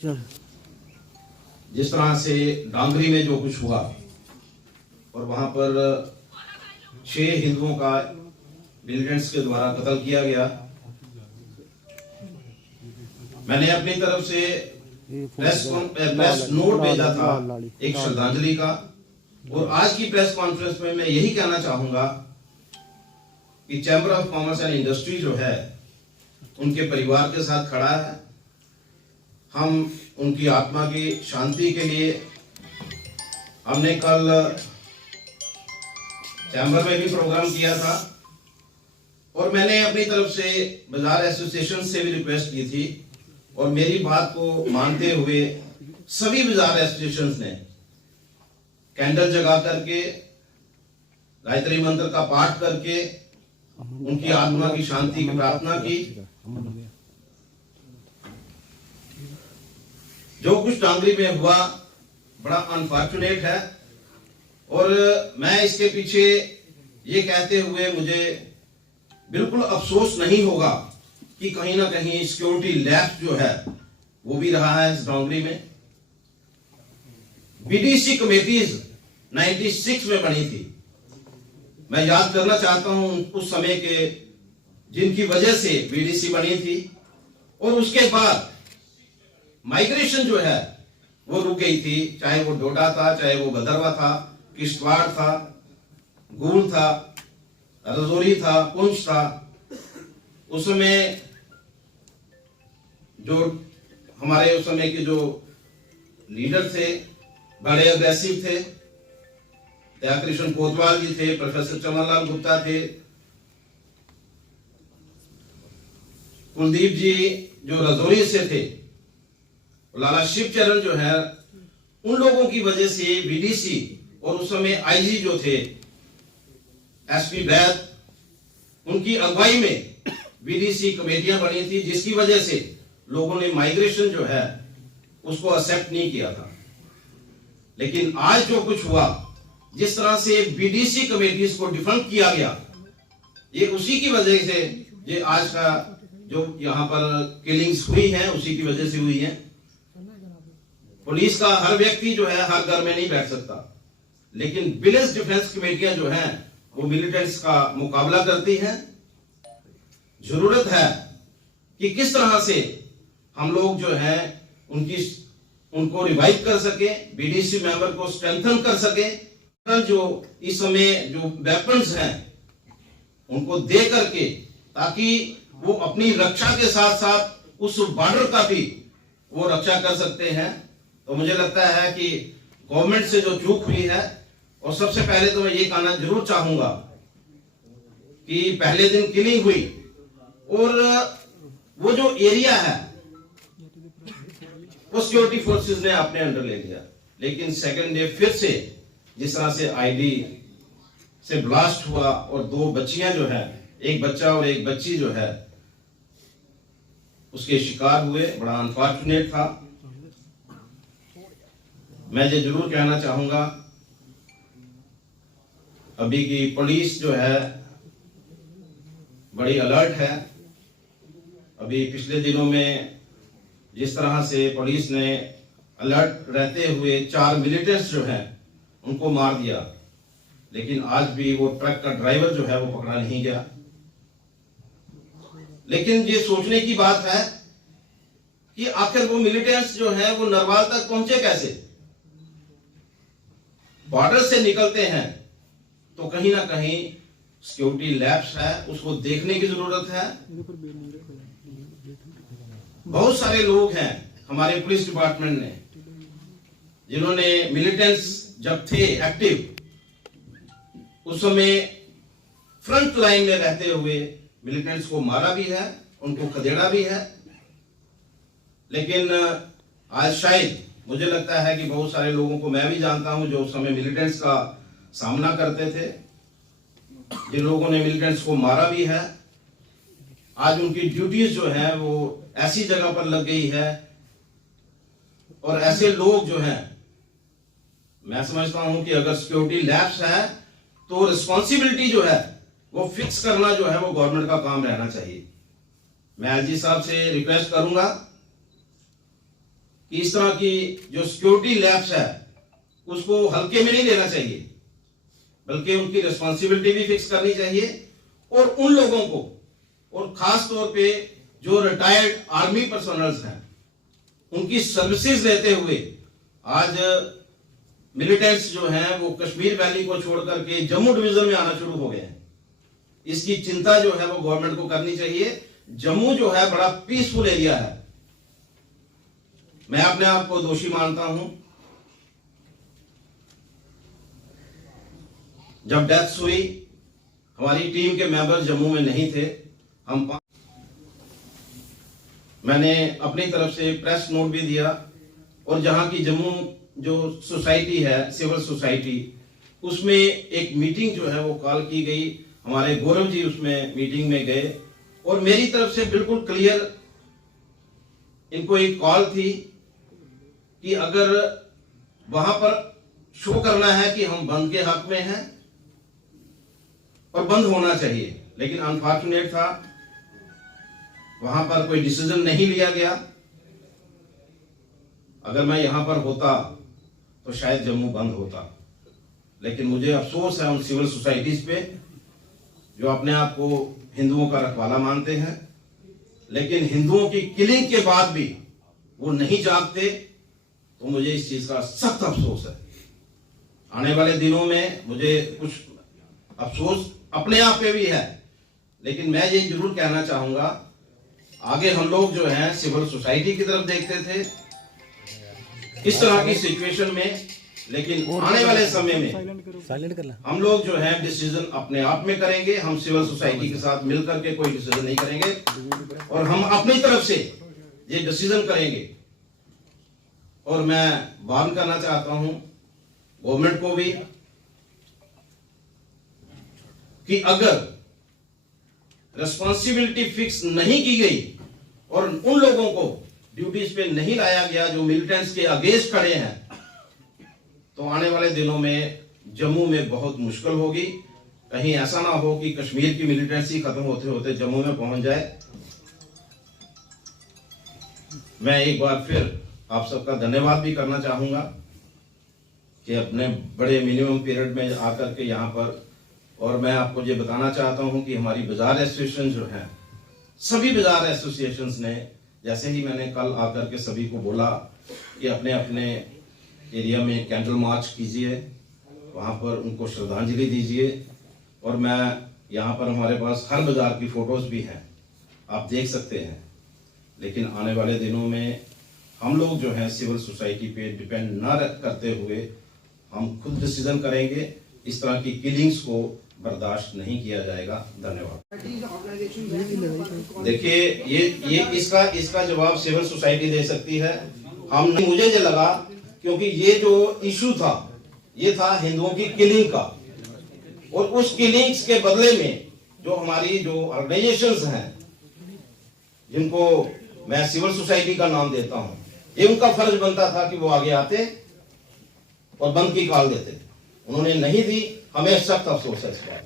जिस तरह से डांगरी में जो कुछ हुआ और वहां पर 6 हिंदुओं का मिलिटेंट्स के द्वारा कत्ल किया गया, मैंने अपनी तरफ से प्रेस नोट भेजा था एक श्रद्धांजलि का। और आज की प्रेस कॉन्फ्रेंस में मैं यही कहना चाहूंगा कि chamber of commerce and industry जो है उनके परिवार के साथ खड़ा है। हम उनकी आत्मा की शांति के लिए हमने कल चैम्बर में भी प्रोग्राम किया था और मैंने अपनी तरफ से बाजार एसोसिएशन से भी रिक्वेस्ट की थी और मेरी बात को मानते हुए सभी बाजार एसोसिएशन ने कैंडल जगा करके गायत्री मंत्र का पाठ करके उनकी आत्मा की शांति की प्रार्थना की। जो कुछ डांगरी में हुआ बड़ा अनफॉर्चुनेट है और मैं इसके पीछे ये कहते हुए मुझे बिल्कुल अफसोस नहीं होगा कि कहीं ना कहीं सिक्योरिटी लैप्स जो है वो भी रहा है इस डांगरी में। बीडीसी कमेटीज 96 में बनी थी। मैं याद करना चाहता हूं उस समय के जिनकी वजह से बीडीसी बनी थी और उसके बाद माइग्रेशन जो है वो रुक गई थी, चाहे वो डोडा था, चाहे वो भदरवा था, किश्तवाड़ था, गूल था, रजौरी था, पुंछ था। उस समय जो हमारे उस समय के जो लीडर थे बड़े अग्रेसिव थे। दयाकृष्ण कोतवाल जी थे, प्रोफेसर चमनलाल गुप्ता थे, कुलदीप जी जो रजौरी से थे, लाला शिवचरण जो है, उन लोगों की वजह से बीडीसी और उस समय आईजी जो थे एसपी वैद, उनकी अगुवाई में बीडीसी कमेटियां बनी थी, जिसकी वजह से लोगों ने माइग्रेशन जो है उसको एक्सेप्ट नहीं किया था। लेकिन आज जो कुछ हुआ, जिस तरह से बीडीसी कमेटीज को डिफंड किया गया, ये उसी की वजह से ये आज का जो यहाँ पर किलिंग्स हुई हैं उसी की वजह से हुई हैं। पुलिस का हर व्यक्ति जो है हर घर में नहीं बैठ सकता, लेकिन विलेज डिफेंस कमेटियां जो हैं वो मिलिटेंट्स का मुकाबला करती हैं। जरूरत है कि किस तरह से हम लोग जो है उनको रिवाइव कर सके, बीडीसी मेंबर को स्ट्रेंथन कर सके, जो इस समय जो वेपन्स हैं उनको दे करके, ताकि वो अपनी रक्षा के साथ साथ उस बॉर्डर का भी वो रक्षा कर सकते हैं। तो मुझे लगता है कि गवर्नमेंट से जो चूक हुई है, और सबसे पहले तो मैं ये कहना जरूर चाहूंगा कि पहले दिन किलिंग हुई और वो जो एरिया है वो सिक्योरिटी फोर्सेस ने अपने अंडर ले लिया, लेकिन सेकंड डे फिर से जिस तरह से आईडी से ब्लास्ट हुआ और 2 बच्चियां जो है, एक बच्चा और एक बच्ची जो है उसके शिकार हुए, बड़ा अनफॉर्चुनेट था। मैं ये जरूर कहना चाहूंगा अभी की पुलिस जो है बड़ी अलर्ट है। अभी पिछले दिनों में जिस तरह से पुलिस ने अलर्ट रहते हुए 4 मिलिटेंट्स जो हैं उनको मार दिया, लेकिन आज भी वो ट्रक का ड्राइवर जो है वो पकड़ा नहीं गया। लेकिन ये सोचने की बात है कि आखिर वो मिलिटेंट्स जो है वो नरवाल तक पहुंचे कैसे। बॉर्डर से निकलते हैं तो कहीं ना कहीं सिक्योरिटी लैप्स है, उसको देखने की जरूरत है। बहुत सारे लोग हैं हमारे पुलिस डिपार्टमेंट ने जिन्होंने मिलिटेंट्स जब थे एक्टिव, उस समय फ्रंट लाइन में रहते हुए मिलिटेंट्स को मारा भी है, उनको खदेड़ा भी है। लेकिन आज शायद मुझे लगता है कि बहुत सारे लोगों को मैं भी जानता हूं जो उस समय मिलिटेंट्स का सामना करते थे, जिन लोगों ने मिलिटेंट्स को मारा भी है। आज उनकी ड्यूटीज जो है वो ऐसी जगह पर लग गई है और ऐसे लोग जो हैं, मैं समझता हूं कि अगर सिक्योरिटी लैप्स है तो रिस्पॉन्सिबिलिटी जो है वो फिक्स करना जो है वो गवर्नमेंट का काम रहना चाहिए। मैं एलजी साहब से रिक्वेस्ट करूंगा कि इस तरह की जो सिक्योरिटी लैप्स है उसको हल्के में नहीं लेना चाहिए, बल्कि उनकी रिस्पॉन्सिबिलिटी भी फिक्स करनी चाहिए। और उन लोगों को, और खास तौर पे जो रिटायर्ड आर्मी पर्सनल्स हैं, उनकी सर्विसेज लेते हुए आज मिलिटेंट्स जो हैं वो कश्मीर वैली को छोड़ करके जम्मू डिवीजन में आना शुरू हो गए हैं। इसकी चिंता जो है वो गवर्नमेंट को करनी चाहिए। जम्मू जो है बड़ा पीसफुल एरिया है। मैं अपने आप को दोषी मानता हूं। जब डेथ हुई, हमारी टीम के मेंबर जम्मू में नहीं थे। मैंने अपनी तरफ से प्रेस नोट भी दिया, और जहां की जम्मू जो सोसाइटी है, सिविल सोसाइटी, उसमें एक मीटिंग जो है वो कॉल की गई। हमारे गौरव जी उसमें मीटिंग में गए, और मेरी तरफ से बिल्कुल क्लियर इनको एक कॉल थी कि अगर वहां पर शो करना है कि हम बंद के हक में हैं और बंद होना चाहिए, लेकिन अनफॉर्चुनेट था वहां पर कोई डिसीजन नहीं लिया गया। अगर मैं यहां पर होता तो शायद जम्मू बंद होता, लेकिन मुझे अफसोस है उन सिविल सोसाइटीज पे जो अपने आप को हिंदुओं का रखवाला मानते हैं, लेकिन हिंदुओं की किलिंग के बाद भी वो नहीं जागते। तो मुझे इस चीज का सख्त अफसोस है। आने वाले दिनों में मुझे कुछ अफसोस अपने आप पे भी है, लेकिन मैं ये जरूर कहना चाहूंगा, आगे हम लोग जो हैं सिविल सोसाइटी की तरफ देखते थे इस तरह की सिचुएशन में, लेकिन आने वाले समय में हम लोग जो है डिसीजन अपने आप में करेंगे। हम सिविल सोसाइटी के साथ मिलकर के कोई डिसीजन नहीं करेंगे, और हम अपनी तरफ से ये डिसीजन करेंगे। और मैं वार्न करना चाहता हूं गवर्नमेंट को भी कि अगर रिस्पॉन्सिबिलिटी फिक्स नहीं की गई और उन लोगों को ड्यूटीज पे नहीं लाया गया जो मिलिटेंट्स के अगेंस्ट खड़े हैं, तो आने वाले दिनों में जम्मू में बहुत मुश्किल होगी। कहीं ऐसा ना हो कि कश्मीर की मिलिटेंसी खत्म होते होते जम्मू में पहुंच जाए। मैं एक बार फिर आप सबका धन्यवाद भी करना चाहूंगा कि अपने बड़े मिनिमम पीरियड में आकर के यहाँ पर, और मैं आपको ये बताना चाहता हूं कि हमारी बाजार एसोसिएशन जो है, सभी बाजार एसोसिएशंस ने, जैसे ही मैंने कल आकर के सभी को बोला कि अपने अपने एरिया में कैंडल मार्च कीजिए, वहां पर उनको श्रद्धांजलि दीजिए। और मैं यहाँ पर हमारे पास हर बाजार की फोटोज भी हैं, आप देख सकते हैं। लेकिन आने वाले दिनों में हम लोग जो है सिविल सोसाइटी पे डिपेंड न करते हुए हम खुद डिसीजन करेंगे। इस तरह की किलिंग्स को बर्दाश्त नहीं किया जाएगा। धन्यवाद। देखिए ये इसका जवाब सिविल सोसाइटी दे सकती है। मुझे ये लगा क्योंकि ये जो इशू था ये था हिंदुओं की किलिंग का, और उस किलिंग्स के बदले में जो हमारी जो ऑर्गेनाइजेशंस हैं, जिनको मैं सिविल सोसाइटी का नाम देता हूं, ये उनका फर्ज बनता था कि वो आगे आते और बंद की कॉल देते। उन्होंने नहीं दी। हमें सख्त अफसोस है इस बात।